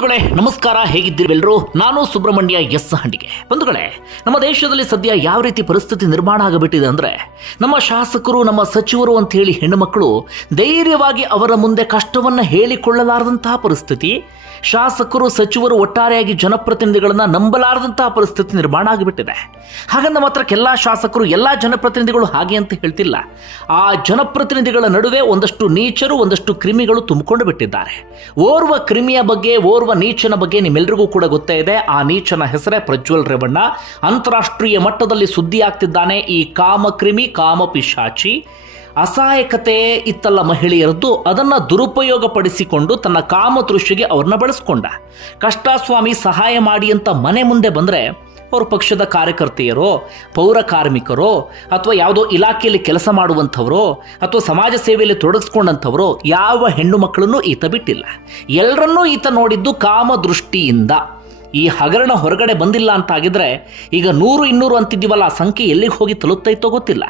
ಬಂಧುಗಳೇ, ನಮಸ್ಕಾರ ಹೇಗಿದ್ದೀರಿ ಎಲ್ಲರೂ ನಾನು ಸುಬ್ರಹ್ಮಣ್ಯ ಎಸ್ ಹಂಡಿಗೆ. ಬಂಧುಗಳೇ, ನಮ್ಮ ದೇಶದಲ್ಲಿ ಸದ್ಯ ಯಾವ ರೀತಿ ಪರಿಸ್ಥಿತಿ ನಿರ್ಮಾಣ ಆಗಬಿಟ್ಟಿದೆ ಅಂದ್ರೆ, ನಮ್ಮ ಶಾಸಕರು, ನಮ್ಮ ಸಚಿವರು ಅಂತ ಹೇಳಿ ಹೆಣ್ಣುಮಕ್ಕಳು ಧೈರ್ಯವಾಗಿ ಅವರ ಮುಂದೆ ಕಷ್ಟವನ್ನ ಹೇಳಿಕೊಳ್ಳಲಾರದಂತಹ ಪರಿಸ್ಥಿತಿ. ಶಾಸಕರು, ಸಚಿವರು ಒಟ್ಟಾರೆಯಾಗಿ ಜನಪ್ರತಿನಿಧಿಗಳನ್ನ ನಂಬಲಾರದಂತಹ ಪರಿಸ್ಥಿತಿ ನಿರ್ಮಾಣ ಆಗಿಬಿಟ್ಟಿದೆ. ಹಾಗಂದ ಮಾತ್ರ ಎಲ್ಲ ಶಾಸಕರು, ಎಲ್ಲ ಜನಪ್ರತಿನಿಧಿಗಳು ಹಾಗೆ ಅಂತ ಹೇಳ್ತಿಲ್ಲ. ಆ ಜನಪ್ರತಿನಿಧಿಗಳ ನಡುವೆ ಒಂದಷ್ಟು ನೀಚರು, ಒಂದಷ್ಟು ಕ್ರಿಮಿಗಳು ತುಂಬಿಕೊಂಡು ಬಿಟ್ಟಿದ್ದಾರೆ. ಓರ್ವ ಕ್ರಿಮಿಯ ಬಗ್ಗೆ, ಓರ್ವ ನೀಚನ ಬಗ್ಗೆ ನಿಮ್ಮೆಲ್ಲರಿಗೂ ಕೂಡ ಗೊತ್ತೇ ಇದೆ. ಆ ನೀಚನ ಹೆಸರೇ ಪ್ರಜ್ವಲ್ ರೇವಣ್ಣ. ಅಂತಾರಾಷ್ಟ್ರೀಯ ಮಟ್ಟದಲ್ಲಿ ಸುದ್ದಿ ಆಗ್ತಿದ್ದಾನೆ ಈ ಕಾಮ ಕಾಮಪಿಶಾಚಿ. ಅಸಹಾಯಕತೆ ಇತ್ತಲ್ಲ ಮಹಿಳೆಯರದ್ದು, ಅದನ್ನು ದುರುಪಯೋಗಪಡಿಸಿಕೊಂಡು ತನ್ನ ಕಾಮತೃಷ್ಟಿಗೆ ಅವ್ರನ್ನ ಬಳಸ್ಕೊಂಡ. ಕಷ್ಟಸ್ವಾಮಿ ಸಹಾಯ ಮಾಡಿ ಅಂತ ಮನೆ ಮುಂದೆ ಬಂದರೆ ಅವ್ರ ಪಕ್ಷದ ಕಾರ್ಯಕರ್ತೆಯರೋ, ಪೌರ ಕಾರ್ಮಿಕರೋ, ಅಥವಾ ಯಾವುದೋ ಇಲಾಖೆಯಲ್ಲಿ ಕೆಲಸ ಮಾಡುವಂಥವರೋ, ಅಥವಾ ಸಮಾಜ ಸೇವೆಯಲ್ಲಿ ತೊಡಗಿಸ್ಕೊಂಡಂಥವರೋ, ಯಾವ ಹೆಣ್ಣು ಮಕ್ಕಳನ್ನು ಈತ ಬಿಟ್ಟಿಲ್ಲ. ಎಲ್ಲರನ್ನೂ ಈತ ನೋಡಿದ್ದು ಕಾಮದೃಷ್ಟಿಯಿಂದ. ಈ ಹಗರಣ ಹೊರಗಡೆ ಬಂದಿಲ್ಲ ಅಂತಾಗಿದ್ರೆ ಈಗ ನೂರು ಇನ್ನೂರು ಅಂತಿದ್ದೀವಲ್ಲ, ಆ ಸಂಖ್ಯೆ ಎಲ್ಲಿಗೆ ಹೋಗಿ ತಲುಪ್ತೈತೋ ಗೊತ್ತಿಲ್ಲ.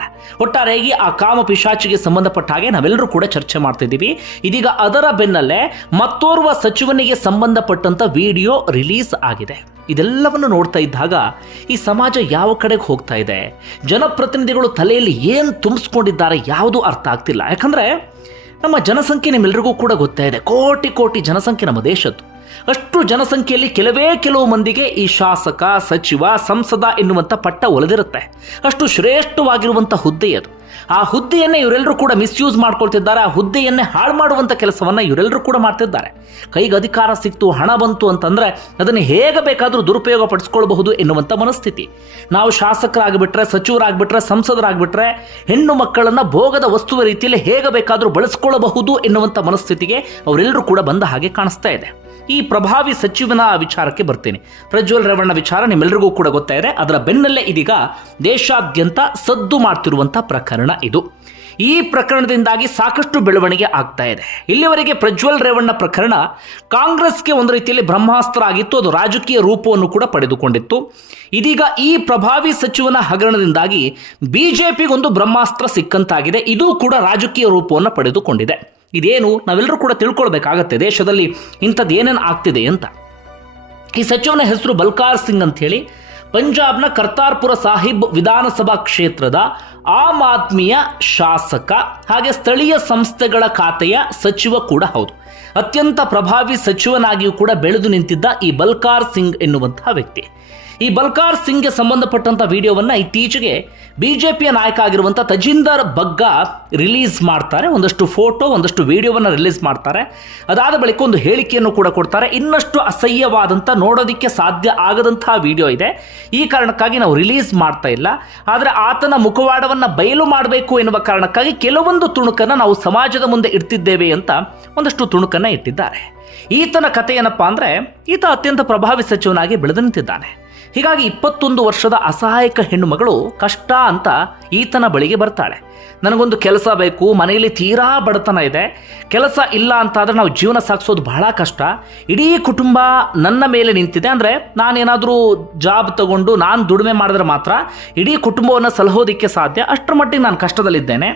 ಒಟ್ಟಾರೆಯಾಗಿ ಆ ಕಾಮ ಪಿಶಾಚಿಗೆ ಸಂಬಂಧಪಟ್ಟ ಹಾಗೆ ನಾವೆಲ್ಲರೂ ಕೂಡ ಚರ್ಚೆ ಮಾಡ್ತಿದ್ದೀವಿ. ಇದೀಗ ಅದರ ಬೆನ್ನಲ್ಲೇ ಮತ್ತೋರ್ವ ಸಚಿವನಿಗೆ ಸಂಬಂಧಪಟ್ಟಂತ ವಿಡಿಯೋ ರಿಲೀಸ್ ಆಗಿದೆ. ಇದೆಲ್ಲವನ್ನು ನೋಡ್ತಾ ಇದ್ದಾಗ ಈ ಸಮಾಜ ಯಾವ ಕಡೆಗೆ ಹೋಗ್ತಾ ಇದೆ? ಜನಪ್ರತಿನಿಧಿಗಳು ತಲೆಯಲ್ಲಿ ಏನು ತುಂಬಿಸ್ಕೊಂಡಿದ್ದಾರೆ ಯಾವುದು ಅರ್ಥ ಆಗ್ತಿಲ್ಲ. ಯಾಕಂದ್ರೆ ನಮ್ಮ ಜನಸಂಖ್ಯೆ ನಿಮ್ಮೆಲ್ಲರಿಗೂ ಕೂಡ ಗೊತ್ತೇ ಇದೆ. ಕೋಟಿ ಕೋಟಿ ಜನಸಂಖ್ಯೆ ನಮ್ಮ ದೇಶದ್ದು. ಅಷ್ಟು ಜನಸಂಖ್ಯೆಯಲ್ಲಿ ಕೆಲವೇ ಕೆಲವು ಮಂದಿಗೆ ಈ ಶಾಸಕ, ಸಚಿವ, ಸಂಸದ ಎನ್ನುವಂಥ ಪಟ್ಟ ಒಲೆದಿರುತ್ತೆ. ಅಷ್ಟು ಶ್ರೇಷ್ಠವಾಗಿರುವಂಥ ಹುದ್ದೆ ಅದು. ಆ ಹುದ್ದೆಯನ್ನೇ ಇವರೆಲ್ಲರೂ ಕೂಡ ಮಿಸ್ಯೂಸ್ ಮಾಡ್ಕೊಳ್ತಿದ್ದಾರೆ. ಆ ಹುದ್ದೆಯನ್ನೇ ಹಾಳು ಮಾಡುವಂಥ ಕೆಲಸವನ್ನು ಇವರೆಲ್ಲರೂ ಕೂಡ ಮಾಡ್ತಿದ್ದಾರೆ. ಕೈಗೆ ಅಧಿಕಾರ ಸಿಕ್ತು, ಹಣ ಬಂತು ಅಂತಂದರೆ ಅದನ್ನು ಹೇಗೆ ಬೇಕಾದರೂ ದುರುಪಯೋಗ ಪಡಿಸ್ಕೊಳ್ಬಹುದು ಎನ್ನುವಂಥ ಮನಸ್ಥಿತಿ. ನಾವು ಶಾಸಕರಾಗಿಬಿಟ್ರೆ, ಸಚಿವರಾಗಿಬಿಟ್ರೆ, ಸಂಸದರಾಗಿಬಿಟ್ರೆ ಹೆಣ್ಣು ಮಕ್ಕಳನ್ನು ಭೋಗದ ವಸ್ತುವ ರೀತಿಯಲ್ಲಿ ಹೇಗೆ ಬೇಕಾದರೂ ಬಳಸ್ಕೊಳ್ಳಬಹುದು ಎನ್ನುವಂಥ ಮನಸ್ಥಿತಿಗೆ ಅವರೆಲ್ಲರೂ ಕೂಡ ಬಂದ ಹಾಗೆ ಕಾಣಿಸ್ತಾ ಇದೆ. ಈ ಪ್ರಭಾವಿ ಸಚಿವನ ವಿಚಾರಕ್ಕೆ ಬರ್ತೇನೆ. ಪ್ರಜ್ವಲ್ ರೇವಣ್ಣ ವಿಚಾರ ನಿಮ್ಮೆಲ್ಲರಿಗೂ ಕೂಡ ಗೊತ್ತಾ ಇದೆ. ಅದರ ಬೆನ್ನಲ್ಲೇ ಇದೀಗ ದೇಶಾದ್ಯಂತ ಸದ್ದು ಮಾಡ್ತಿರುವಂತಹ ಪ್ರಕರಣ ಇದು. ಈ ಪ್ರಕರಣದಿಂದಾಗಿ ಸಾಕಷ್ಟು ಬೆಳವಣಿಗೆ ಆಗ್ತಾ ಇದೆ. ಇಲ್ಲಿವರೆಗೆ ಪ್ರಜ್ವಲ್ ರೇವಣ್ಣ ಪ್ರಕರಣ ಕಾಂಗ್ರೆಸ್ಗೆ ಒಂದು ರೀತಿಯಲ್ಲಿ ಬ್ರಹ್ಮಾಸ್ತ್ರ ಆಗಿತ್ತು ಅದು ರಾಜಕೀಯ ರೂಪವನ್ನು ಕೂಡ ಪಡೆದುಕೊಂಡಿತ್ತು. ಇದೀಗ ಈ ಪ್ರಭಾವಿ ಸಚಿವನ ಹಗರಣದಿಂದಾಗಿ ಬಿಜೆಪಿಗೊಂದು ಬ್ರಹ್ಮಾಸ್ತ್ರ ಸಿಕ್ಕಂತಾಗಿದೆ. ಇದು ಕೂಡ ರಾಜಕೀಯ ರೂಪವನ್ನು ಪಡೆದುಕೊಂಡಿದೆ. ಇದೇನು ನಾವೆಲ್ಲರೂ ಕೂಡ ತಿಳ್ಕೊಳ್ಬೇಕಾಗತ್ತೆ ದೇಶದಲ್ಲಿ ಇಂಥದ್ದು ಏನೇನು ಆಗ್ತಿದೆ ಅಂತ. ಈ ಸಚಿವನ ಹೆಸರು ಬಲ್ಕಾರ್ ಸಿಂಗ್ ಅಂತ ಹೇಳಿ ಪಂಜಾಬ್ನ ಕರ್ತಾರ್ಪುರ ಸಾಹಿಬ್ ವಿಧಾನಸಭಾ ಕ್ಷೇತ್ರದ ಆಮ್ ಆದ್ಮಿಯ ಶಾಸಕ ಹಾಗೆ ಸ್ಥಳೀಯ ಸಂಸ್ಥೆಗಳ ಖಾತೆಯ ಸಚಿವ ಕೂಡ ಹೌದು. ಅತ್ಯಂತ ಪ್ರಭಾವಿ ಸಚಿವನಾಗಿಯೂ ಕೂಡ ಬೆಳೆದು ನಿಂತಿದ್ದ ಈ ಬಲ್ಕಾರ್ ಸಿಂಗ್ ಎನ್ನುವಂತಹ ವ್ಯಕ್ತಿ. ಈ ಬಲ್ಕಾರ್ ಸಿಂಗ್ಗೆ ಸಂಬಂಧಪಟ್ಟಂತ ವಿಡಿಯೋವನ್ನ ಇತ್ತೀಚೆಗೆ ಬಿಜೆಪಿಯ ನಾಯಕ ಆಗಿರುವಂಥ ತಜಿಂದರ್ ಬಗ್ಗ ರಿಲೀಸ್ ಮಾಡ್ತಾರೆ. ಒಂದಷ್ಟು ಫೋಟೋ, ಒಂದಷ್ಟು ವಿಡಿಯೋವನ್ನು ರಿಲೀಸ್ ಮಾಡ್ತಾರೆ. ಅದಾದ ಬಳಿಕ ಒಂದು ಹೇಳಿಕೆಯನ್ನು ಕೂಡ ಕೊಡ್ತಾರೆ. ಇನ್ನಷ್ಟು ಅಸಹ್ಯವಾದಂಥ ನೋಡೋದಕ್ಕೆ ಸಾಧ್ಯ ಆಗದಂತಹ ವಿಡಿಯೋ ಇದೆ. ಈ ಕಾರಣಕ್ಕಾಗಿ ನಾವು ರಿಲೀಸ್ ಮಾಡ್ತಾ ಇಲ್ಲ. ಆದರೆ ಆತನ ಮುಖವಾಡವನ್ನು ಬಯಲು ಮಾಡಬೇಕು ಎನ್ನುವ ಕಾರಣಕ್ಕಾಗಿ ಕೆಲವೊಂದು ತುಣುಕನ್ನು ನಾವು ಸಮಾಜದ ಮುಂದೆ ಇಡ್ತಿದ್ದೇವೆ ಅಂತ ಒಂದಷ್ಟು ತುಣುಕನ್ನು ಇಟ್ಟಿದ್ದಾರೆ. ಈತನ ಕಥೆ ಏನಪ್ಪಾ ಅಂದರೆ ಈತ ಅತ್ಯಂತ ಪ್ರಭಾವಿ ಸಚಿವನಾಗಿ ಬೆಳೆದು ನಿಂತಿದ್ದಾನೆ. ಹೀಗಾಗಿ ಇಪ್ಪತ್ತೊಂದು ವರ್ಷದ ಅಸಹಾಯಕ ಹೆಣ್ಣುಮಗಳು ಕಷ್ಟ ಅಂತ ಈತನ ಬಳಿಗೆ ಬರ್ತಾಳೆ. ನನಗೊಂದು ಕೆಲಸ ಬೇಕು, ಮನೆಯಲ್ಲಿ ತೀರಾ ಬಡತನ ಇದೆ, ಕೆಲಸ ಇಲ್ಲ ಅಂತಾದರೆ ನಾವು ಜೀವನ ಸಾಗಿಸೋದು ಬಹಳ ಕಷ್ಟ. ಇಡೀ ಕುಟುಂಬ ನನ್ನ ಮೇಲೆ ನಿಂತಿದೆ ಅಂದರೆ ನಾನೇನಾದರೂ ಜಾಬ್ ತಗೊಂಡು ನಾನು ದುಡಿಮೆ ಮಾಡಿದ್ರೆ ಮಾತ್ರ ಇಡೀ ಕುಟುಂಬವನ್ನು ಸಲಹೋದಕ್ಕೆ ಸಾಧ್ಯ. ಅಷ್ಟರ ಮಟ್ಟಿಗೆ ನಾನು ಕಷ್ಟದಲ್ಲಿದ್ದೇನೆ.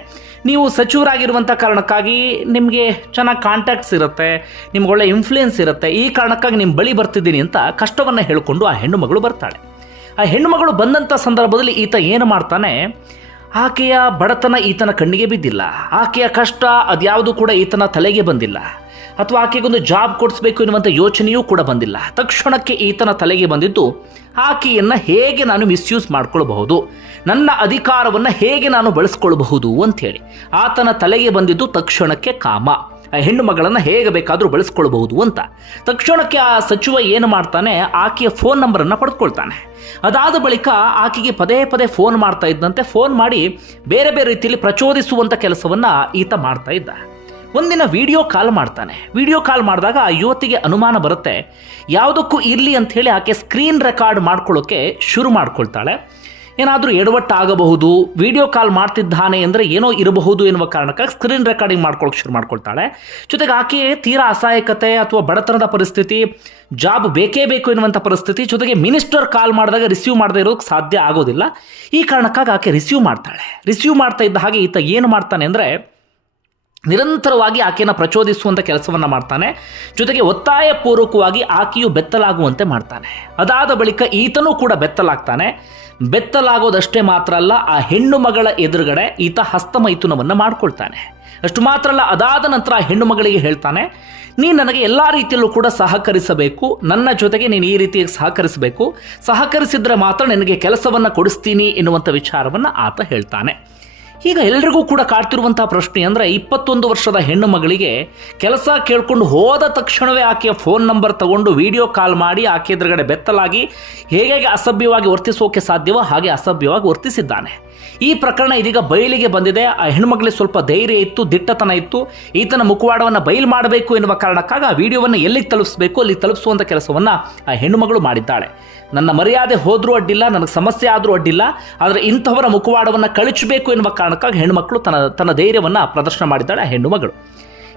ನೀವು ಸಚಿವರಾಗಿರುವಂಥ ಕಾರಣಕ್ಕಾಗಿ ನಿಮಗೆ ಚೆನ್ನಾಗಿ ಕಾಂಟ್ಯಾಕ್ಟ್ಸ್ ಇರುತ್ತೆ, ನಿಮ್ಗೆ ಒಳ್ಳೆ ಇನ್ಫ್ಲೂಯೆನ್ಸ್ ಇರುತ್ತೆ. ಈ ಕಾರಣಕ್ಕಾಗಿ ನಿಮ್ಮ ಬಳಿ ಬರ್ತಿದ್ದೀನಿ ಅಂತ ಕಷ್ಟವನ್ನು ಹೇಳಿಕೊಂಡು ಆ ಹೆಣ್ಣು ಮಗಳು ಬರ್ತಾಳೆ. ಆ ಹೆಣ್ಣುಮಗಳು ಬಂದಂಥ ಸಂದರ್ಭದಲ್ಲಿ ಈತ ಏನು ಮಾಡ್ತಾನೆ? ಆಕೆಯ ಬಡತನ ಈತನ ಕಣ್ಣಿಗೆ ಬಿದ್ದಿಲ್ಲ. ಆಕೆಯ ಕಷ್ಟ ಅದ್ಯಾವುದು ಕೂಡ ಈತನ ತಲೆಗೆ ಬಂದಿಲ್ಲ. ಅಥವಾ ಆಕೆಗೊಂದು ಜಾಬ್ ಕೊಡಿಸ್ಬೇಕು ಎನ್ನುವಂಥ ಯೋಚನೆಯೂ ಕೂಡ ಬಂದಿಲ್ಲ. ತಕ್ಷಣಕ್ಕೆ ಈತನ ತಲೆಗೆ ಬಂದಿದ್ದು ಆಕೆಯನ್ನು ಹೇಗೆ ನಾನು ಮಿಸ್ಯೂಸ್ ಮಾಡ್ಕೊಳ್ಬಹುದು? ನನ್ನ ಅಧಿಕಾರವನ್ನು ಹೇಗೆ ನಾನು ಬಳಸ್ಕೊಳ್ಬಹುದು ಅಂಥೇಳಿ ಆತನ ತಲೆಗೆ ಬಂದಿದ್ದು ತಕ್ಷಣಕ್ಕೆ ಕಾಮ. ಹೆಣ್ಣು ಮಗಳನ್ನು ಹೇಗೆ ಬೇಕಾದರೂ ಬಳಸ್ಕೊಳ್ಬಹುದು ಅಂತ. ತಕ್ಷಣಕ್ಕೆ ಆ ಸಚಿವ ಏನು ಮಾಡ್ತಾನೆ? ಆಕೆಯ ಫೋನ್ ನಂಬರನ್ನು ಪಡೆದುಕೊಳ್ತಾನೆ ಅದಾದ ಬಳಿಕ ಆಕೆಗೆ ಪದೇ ಪದೇ ಫೋನ್ ಮಾಡ್ತಾ ಇದ್ದಂತೆ ಫೋನ್ ಮಾಡಿ ಬೇರೆ ಬೇರೆ ರೀತಿಯಲ್ಲಿ ಪ್ರಚೋದಿಸುವಂಥ ಕೆಲಸವನ್ನು ಈತ ಮಾಡ್ತಾ ಇದ್ದ. ಒಂದಿನ ವಿಡಿಯೋ ಕಾಲ್ ಮಾಡ್ತಾನೆ. ವಿಡಿಯೋ ಕಾಲ್ ಮಾಡಿದಾಗ ಆ ಯುವತಿಗೆ ಅನುಮಾನ ಬರುತ್ತೆ. ಯಾವುದಕ್ಕೂ ಇರಲಿ ಅಂತ ಹೇಳಿ ಆಕೆ ಸ್ಕ್ರೀನ್ ರೆಕಾರ್ಡ್ ಮಾಡ್ಕೊಳ್ಳೋಕೆ ಶುರು ಮಾಡ್ಕೊಳ್ತಾಳೆ. ಏನಾದರೂ ಎಡವಟ್ಟಾಗಬಹುದು ವಿಡಿಯೋ ಕಾಲ್ ಮಾಡ್ತಿದ್ದಾನೆ ಅಂದರೆ ಏನೋ ಇರಬಹುದು ಎನ್ನುವ ಕಾರಣಕ್ಕಾಗಿ ಸ್ಕ್ರೀನ್ ರೆಕಾರ್ಡಿಂಗ್ ಮಾಡ್ಕೊಳ್ಳೋಕೆ ಶುರು ಮಾಡ್ಕೊಳ್ತಾಳೆ. ಜೊತೆಗೆ ಆಕೆ ತೀರಾ ಅಸಹಾಯಕತೆ ಅಥವಾ ಬಡತನದ ಪರಿಸ್ಥಿತಿ ಜಾಬ್ ಬೇಕೇ ಬೇಕು ಎನ್ನುವಂಥ ಪರಿಸ್ಥಿತಿ, ಜೊತೆಗೆ ಮಿನಿಸ್ಟರ್ ಕಾಲ್ ಮಾಡಿದಾಗ ರಿಸೀವ್ ಮಾಡದೇ ಇರೋಕ್ಕೆ ಸಾಧ್ಯ ಆಗೋದಿಲ್ಲ. ಈ ಕಾರಣಕ್ಕಾಗಿ ಆಕೆ ರಿಸೀವ್ ಮಾಡ್ತಾಳೆ. ರಿಸೀವ್ ಮಾಡ್ತಾ ಇದ್ದ ಹಾಗೆ ಈತ ಏನು ಮಾಡ್ತಾನೆ ಅಂದರೆ ನಿರಂತರವಾಗಿ ಆಕೆಯನ್ನು ಪ್ರಚೋದಿಸುವಂಥ ಕೆಲಸವನ್ನು ಮಾಡ್ತಾನೆ. ಜೊತೆಗೆ ಒತ್ತಾಯಪೂರ್ವಕವಾಗಿ ಆಕೆಯು ಬೆತ್ತಲಾಗುವಂತೆ ಮಾಡ್ತಾನೆ. ಅದಾದ ಬಳಿಕ ಈತನೂ ಕೂಡ ಬೆತ್ತಲಾಗ್ತಾನೆ. ಬೆತ್ತಲಾಗೋದಷ್ಟೇ ಮಾತ್ರ ಅಲ್ಲ, ಆ ಹೆಣ್ಣು ಮಗಳ ಎದುರುಗಡೆ ಈತ ಹಸ್ತಮೈಥುನವನ್ನು ಮಾಡಿಕೊಳ್ತಾನೆ. ಅಷ್ಟು ಮಾತ್ರ ಅಲ್ಲ, ಅದಾದ ನಂತರ ಆ ಹೆಣ್ಣು ಮಗಳಿಗೆ ಹೇಳ್ತಾನೆ ನೀನು ನನಗೆ ಎಲ್ಲ ರೀತಿಯಲ್ಲೂ ಕೂಡ ಸಹಕರಿಸಬೇಕು. ನನ್ನ ಜೊತೆಗೆ ನೀನು ಈ ರೀತಿಯಾಗಿ ಸಹಕರಿಸಬೇಕು. ಸಹಕರಿಸಿದ್ರೆ ಮಾತ್ರ ನಿನಗೆ ಕೆಲಸವನ್ನು ಕೊಡಿಸ್ತೀನಿ ಎನ್ನುವಂಥ ವಿಚಾರವನ್ನು ಆತ ಹೇಳ್ತಾನೆ. ಈಗ ಎಲ್ರಿಗೂ ಕೂಡ ಕಾಡ್ತಿರುವಂತಹ ಪ್ರಶ್ನೆ ಅಂದರೆ ಇಪ್ಪತ್ತೊಂದು ವರ್ಷದ ಹೆಣ್ಣು ಮಗಳಿಗೆ ಕೆಲಸ ಕೇಳ್ಕೊಂಡು ಹೋದ ತಕ್ಷಣವೇ ಆಕೆಯ ಫೋನ್ ನಂಬರ್ ತಗೊಂಡು ವಿಡಿಯೋ ಕಾಲ್ ಮಾಡಿ ಆಕೆ ಎದುರುಗಡೆ ಬೆತ್ತಲಾಗಿ ಹೇಗೆ ಅಸಭ್ಯವಾಗಿ ವರ್ತಿಸೋಕೆ ಸಾಧ್ಯವೋ ಹಾಗೆ ಅಸಭ್ಯವಾಗಿ ವರ್ತಿಸಿದ್ದಾನೆ. ಈ ಪ್ರಕರಣ ಇದೀಗ ಬಯಲಿಗೆ ಬಂದಿದೆ. ಆ ಹೆಣ್ಮಗಳಿಗೆ ಸ್ವಲ್ಪ ಧೈರ್ಯ ಇತ್ತು, ದಿಟ್ಟತನ ಇತ್ತು. ಈತನ ಮುಖವಾಡವನ್ನು ಬಯಲು ಮಾಡಬೇಕು ಎನ್ನುವ ಕಾರಣಕ್ಕಾಗಿ ಆ ವಿಡಿಯೋವನ್ನು ಎಲ್ಲಿಗೆ ತಲುಪಿಸಬೇಕು ಅಲ್ಲಿ ತಲುಪಿಸುವಂಥ ಕೆಲಸವನ್ನು ಆ ಹೆಣ್ಣುಮಗಳು ಮಾಡಿದ್ದಾಳೆ. ನನ್ನ ಮರ್ಯಾದೆ ಹೋದರೂ ಅಡ್ಡಿಲ್ಲ, ನನಗೆ ಸಮಸ್ಯೆ ಆದರೂ ಅಡ್ಡಿಲ್ಲ, ಆದರೆ ಇಂಥವರ ಮುಖವಾಡವನ್ನು ಕಳಿಸಬೇಕು ಎನ್ನುವ ಕಾರಣಕ್ಕಾಗಿ ಹೆಣ್ಣುಮಕ್ಕಳು ತನ್ನ ತನ್ನ ಧೈರ್ಯವನ್ನು ಪ್ರದರ್ಶನ ಮಾಡಿದ್ದಾಳೆ ಆ ಹೆಣ್ಣುಮಗಳು.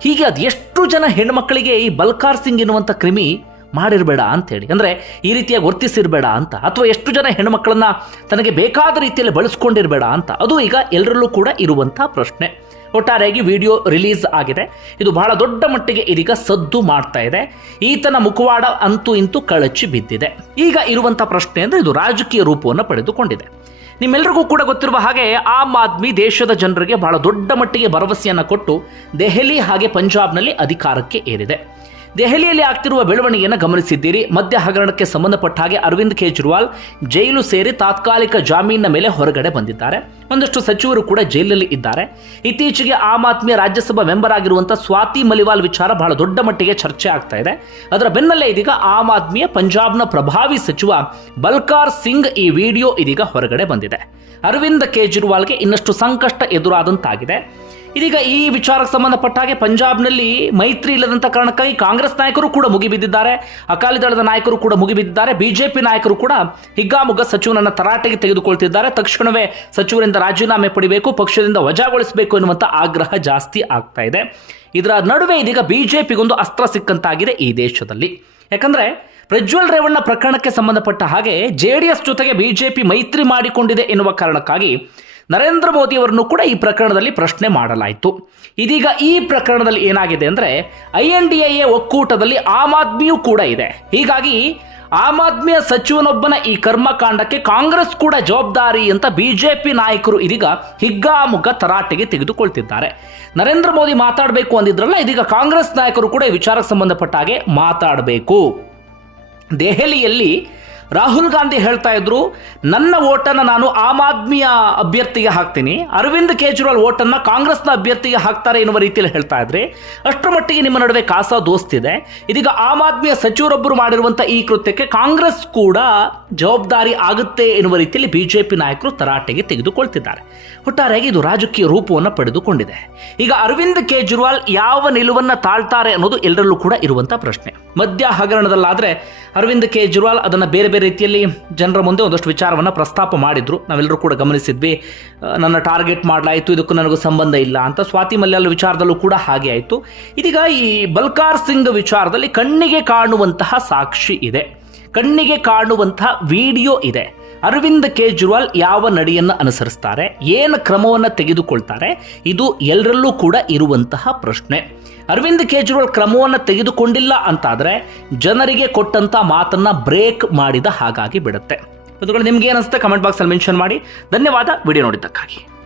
ಹೀಗೆ ಅದು ಎಷ್ಟು ಜನ ಹೆಣ್ಮಕ್ಕಳಿಗೆ ಈ ಬಲ್ಕಾರ್ ಸಿಂಗ್ ಎನ್ನುವಂಥ ಕ್ರಿಮಿ ಮಾಡಿರಬೇಡ ಅಂಥೇಳಿ. ಅಂದರೆ ಈ ರೀತಿಯಾಗಿ ವರ್ತಿಸಿರಬೇಡ ಅಂತ. ಅಥವಾ ಎಷ್ಟು ಜನ ಹೆಣ್ಣುಮಕ್ಕಳನ್ನು ತನಗೆ ಬೇಕಾದ ರೀತಿಯಲ್ಲಿ ಬಳಸ್ಕೊಂಡಿರಬೇಡ ಅಂತ. ಅದು ಈಗ ಎಲ್ಲರಲ್ಲೂ ಕೂಡ ಇರುವಂಥ ಪ್ರಶ್ನೆ. ಒಟ್ಟಾರೆಯಾಗಿ ವಿಡಿಯೋ ರಿಲೀಸ್ ಆಗಿದೆ. ಇದು ಬಹಳ ದೊಡ್ಡ ಮಟ್ಟಿಗೆ ಇದೀಗ ಸದ್ದು ಮಾಡ್ತಾ ಇದೆ. ಈತನ ಮುಖವಾಡ ಅಂತೂ ಇಂತೂ ಕಳಚಿ ಬಿದ್ದಿದೆ. ಈಗ ಇರುವಂಥ ಪ್ರಶ್ನೆ ಅಂದರೆ ಇದು ರಾಜಕೀಯ ರೂಪವನ್ನು ಪಡೆದುಕೊಂಡಿದೆ. ನಿಮ್ಮೆಲ್ಲರಿಗೂ ಕೂಡ ಗೊತ್ತಿರುವ ಹಾಗೆ ಆಮ್ ಆದ್ಮಿ ದೇಶದ ಜನರಿಗೆ ಬಹಳ ದೊಡ್ಡ ಮಟ್ಟಿಗೆ ಭರವಸೆಯನ್ನು ಕೊಟ್ಟು ದೆಹಲಿ ಹಾಗೆ ಪಂಜಾಬ್ನಲ್ಲಿ ಅಧಿಕಾರಕ್ಕೆ ಏರಿದೆ. ದೆಹಲಿಯಲ್ಲಿ ಆಗ್ತಿರುವ ಬೆಳವಣಿಗೆಯನ್ನು ಗಮನಿಸಿದ್ದೀರಿ. ಮದ್ಯ ಹಗರಣಕ್ಕೆ ಸಂಬಂಧಪಟ್ಟ ಹಾಗೆ ಅರವಿಂದ್ ಕೇಜ್ರಿವಾಲ್ ಜೈಲು ಸೇರಿ ತಾತ್ಕಾಲಿಕ ಜಾಮೀನಿನ ಮೇಲೆ ಹೊರಗಡೆ ಬಂದಿದ್ದಾರೆ. ಒಂದಷ್ಟು ಸಚಿವರು ಕೂಡ ಜೈಲಲ್ಲಿ ಇದ್ದಾರೆ. ಇತ್ತೀಚೆಗೆ ಆಮ್ ಆದ್ಮಿ ರಾಜ್ಯಸಭಾ ಮೆಂಬರ್ ಆಗಿರುವಂತಹ ಸ್ವಾತಿ ಮಲಿವಾಲ್ ವಿಚಾರ ಬಹಳ ದೊಡ್ಡ ಮಟ್ಟಿಗೆ ಚರ್ಚೆ ಆಗ್ತಾ ಇದೆ. ಅದರ ಬೆನ್ನಲ್ಲೇ ಇದೀಗ ಆಮ್ ಆದ್ಮಿಯ ಪಂಜಾಬ್ನ ಪ್ರಭಾವಿ ಸಚಿವ ಬಲ್ಕಾರ್ ಸಿಂಗ್ ಈ ವಿಡಿಯೋ ಇದೀಗ ಹೊರಗಡೆ ಬಂದಿದೆ. ಅರವಿಂದ್ ಕೇಜ್ರಿವಾಲ್ಗೆ ಇನ್ನಷ್ಟು ಸಂಕಷ್ಟ ಎದುರಾದಂತಾಗಿದೆ. ಇದೀಗ ಈ ವಿಚಾರಕ್ಕೆ ಸಂಬಂಧಪಟ್ಟ ಹಾಗೆ ಪಂಜಾಬ್ನಲ್ಲಿ ಮೈತ್ರಿ ಇಲ್ಲದಂತ ಕಾರಣಕ್ಕಾಗಿ ಕಾಂಗ್ರೆಸ್ ನಾಯಕರು ಕೂಡ ಮುಗಿಬಿದ್ದಿದ್ದಾರೆ. ಅಕಾಲಿ ದಳದ ನಾಯಕರು ಕೂಡ ಮುಗಿಬಿದ್ದಿದ್ದಾರೆ. ಬಿಜೆಪಿ ನಾಯಕರು ಕೂಡ ಹಿಗ್ಗಾಮುಗ್ಗ ಸಚಿವನನ್ನು ತರಾಟೆಗೆ ತೆಗೆದುಕೊಳ್ತಿದ್ದಾರೆ. ತಕ್ಷಣವೇ ಸಚಿವರಿಂದ ರಾಜೀನಾಮೆ ಪಡಿಬೇಕು, ಪಕ್ಷದಿಂದ ವಜಾಗೊಳಿಸಬೇಕು ಎನ್ನುವಂಥ ಆಗ್ರಹ ಜಾಸ್ತಿ ಆಗ್ತಾ ಇದೆ. ಇದರ ನಡುವೆ ಇದೀಗ ಬಿಜೆಪಿಗೊಂದು ಅಸ್ತ್ರ ಸಿಕ್ಕಂತಾಗಿದೆ ಈ ದೇಶದಲ್ಲಿ. ಯಾಕಂದ್ರೆ ಪ್ರಜ್ವಲ್ ರೇವಣ್ಣ ಪ್ರಕರಣಕ್ಕೆ ಸಂಬಂಧಪಟ್ಟ ಹಾಗೆ ಜೆ ಡಿ ಎಸ್ ಜೊತೆಗೆ ಬಿಜೆಪಿ ಮೈತ್ರಿ ಮಾಡಿಕೊಂಡಿದೆ ಎನ್ನುವ ಕಾರಣಕ್ಕಾಗಿ ನರೇಂದ್ರ ಮೋದಿ ಅವರನ್ನು ಕೂಡ ಈ ಪ್ರಕರಣದಲ್ಲಿ ಪ್ರಶ್ನೆ ಮಾಡಲಾಯಿತು. ಇದೀಗ ಈ ಪ್ರಕರಣದಲ್ಲಿ ಏನಾಗಿದೆ ಅಂದರೆ ಐ ಎನ್ ಡಿ ಎ ಒಕ್ಕೂಟದಲ್ಲಿ ಆಮ್ ಆದ್ಮಿಯೂ ಕೂಡ ಇದೆ. ಹೀಗಾಗಿ ಆಮ್ ಆದ್ಮಿಯ ಸಚಿವನೊಬ್ಬನ ಈ ಕರ್ಮಕಾಂಡಕ್ಕೆ ಕಾಂಗ್ರೆಸ್ ಕೂಡ ಜವಾಬ್ದಾರಿ ಅಂತ ಬಿಜೆಪಿ ನಾಯಕರು ಇದೀಗ ಹಿಗ್ಗಾಮುಗ್ಗ ತರಾಟೆಗೆ ತೆಗೆದುಕೊಳ್ತಿದ್ದಾರೆ. ನರೇಂದ್ರ ಮೋದಿ ಮಾತಾಡಬೇಕು ಅಂದಿದ್ರಲ್ಲ, ಇದೀಗ ಕಾಂಗ್ರೆಸ್ ನಾಯಕರು ಕೂಡ ಈ ವಿಚಾರಕ್ಕೆ ಸಂಬಂಧಪಟ್ಟ ಹಾಗೆ ಮಾತಾಡಬೇಕು. ದೆಹಲಿಯಲ್ಲಿ ರಾಹುಲ್ ಗಾಂಧಿ ಹೇಳ್ತಾ ಇದ್ರು, ನನ್ನ ಓಟನ್ನು ನಾನು ಆಮ್ ಆದ್ಮಿಯ ಅಭ್ಯರ್ಥಿಗೆ ಹಾಕ್ತೀನಿ, ಅರವಿಂದ್ ಕೇಜ್ರಿವಾಲ್ ಓಟನ್ನು ಕಾಂಗ್ರೆಸ್ನ ಅಭ್ಯರ್ಥಿಗೆ ಹಾಕ್ತಾರೆ ಎನ್ನುವ ರೀತಿಯಲ್ಲಿ ಹೇಳ್ತಾ ಇದ್ರೆ. ಅಷ್ಟರ ಮಟ್ಟಿಗೆ ನಿಮ್ಮ ನಡುವೆ ಕಾಸ ದೋಸ್ತಿದೆ ಇದೀಗ ಆಮ್ ಆದ್ಮಿಯ ಸಚಿವರೊಬ್ಬರು ಮಾಡಿರುವಂತಹ ಈ ಕೃತ್ಯಕ್ಕೆ ಕಾಂಗ್ರೆಸ್ ಕೂಡ ಜವಾಬ್ದಾರಿ ಆಗುತ್ತೆ ಎನ್ನುವ ರೀತಿಯಲ್ಲಿ ಬಿಜೆಪಿ ನಾಯಕರು ತರಾಟೆಗೆ ತೆಗೆದುಕೊಳ್ತಿದ್ದಾರೆ. ಒಟ್ಟಾರೆಯಾಗಿ ಇದು ರಾಜಕೀಯ ರೂಪವನ್ನು ಪಡೆದುಕೊಂಡಿದೆ. ಈಗ ಅರವಿಂದ್ ಕೇಜ್ರಿವಾಲ್ ಯಾವ ನಿಲುವನ್ನು ತಾಳ್ತಾರೆ ಅನ್ನೋದು ಎಲ್ಲರಲ್ಲೂ ಕೂಡ ಇರುವಂತಹ ಪ್ರಶ್ನೆ. ಮದ್ಯ ಹಗರಣದಲ್ಲಾದ್ರೆ ಅರವಿಂದ್ ಕೇಜ್ರಿವಾಲ್ ಅದನ್ನು ಬೇರೆ ಬೇರೆ ರೀತಿಯಲ್ಲಿ ಜನರ ಮುಂದೆ ಒಂದಷ್ಟು ವಿಚಾರವನ್ನು ಪ್ರಸ್ತಾಪ ಮಾಡಿದ್ರು. ನಾವೆಲ್ಲರೂ ಕೂಡ ಗಮನಿಸಿದ್ವಿ. ನನ್ನ ಟಾರ್ಗೆಟ್ ಮಾಡಲಾಯಿತು, ಇದಕ್ಕೂ ನನಗೂ ಸಂಬಂಧ ಇಲ್ಲ ಅಂತ ಸ್ವಾತಿ ಮಲ್ಯಾಲ ವಿಚಾರದಲ್ಲೂ ಕೂಡ ಹಾಗೆ ಆಯಿತು. ಇದೀಗ ಈ ಬಲ್ಕಾರ್ ಸಿಂಗ್ ವಿಚಾರದಲ್ಲಿ ಕಣ್ಣಿಗೆ ಕಾಣುವಂತಹ ಸಾಕ್ಷಿ ಇದೆ. ಕಣ್ಣಿಗೆ ಕಾಣುವಂತಹ ವಿಡಿಯೋ ಇದೆ. ಅರವಿಂದ್ ಕೇಜ್ರಿವಾಲ್ ಯಾವ ನಡೆಯನ್ನು ಅನುಸರಿಸ್ತಾರೆ? ಏನು ಕ್ರಮವನ್ನು ತೆಗೆದುಕೊಳ್ತಾರೆ? ಇದು ಎಲ್ಲರಲ್ಲೂ ಕೂಡ ಇರುವಂತಹ ಪ್ರಶ್ನೆ. ಅರವಿಂದ್ ಕೇಜ್ರಿವಾಲ್ ಕ್ರಮವನ್ನು ತೆಗೆದುಕೊಂಡಿಲ್ಲ ಅಂತಾದರೆ ಜನರಿಗೆ ಕೊಟ್ಟಂತ ಮಾತನ್ನ ಬ್ರೇಕ್ ಮಾಡಿದ ಹಾಗಾಗಿ ಬಿಡುತ್ತೆ. ನಿಮ್ಗೆ ಏನಿಸುತ್ತೆ ಕಮೆಂಟ್ ಬಾಕ್ಸಲ್ಲಿ ಮೆನ್ಷನ್ ಮಾಡಿ. ಧನ್ಯವಾದ. ವಿಡಿಯೋ ನೋಡಿದ್ದಕ್ಕಾಗಿ.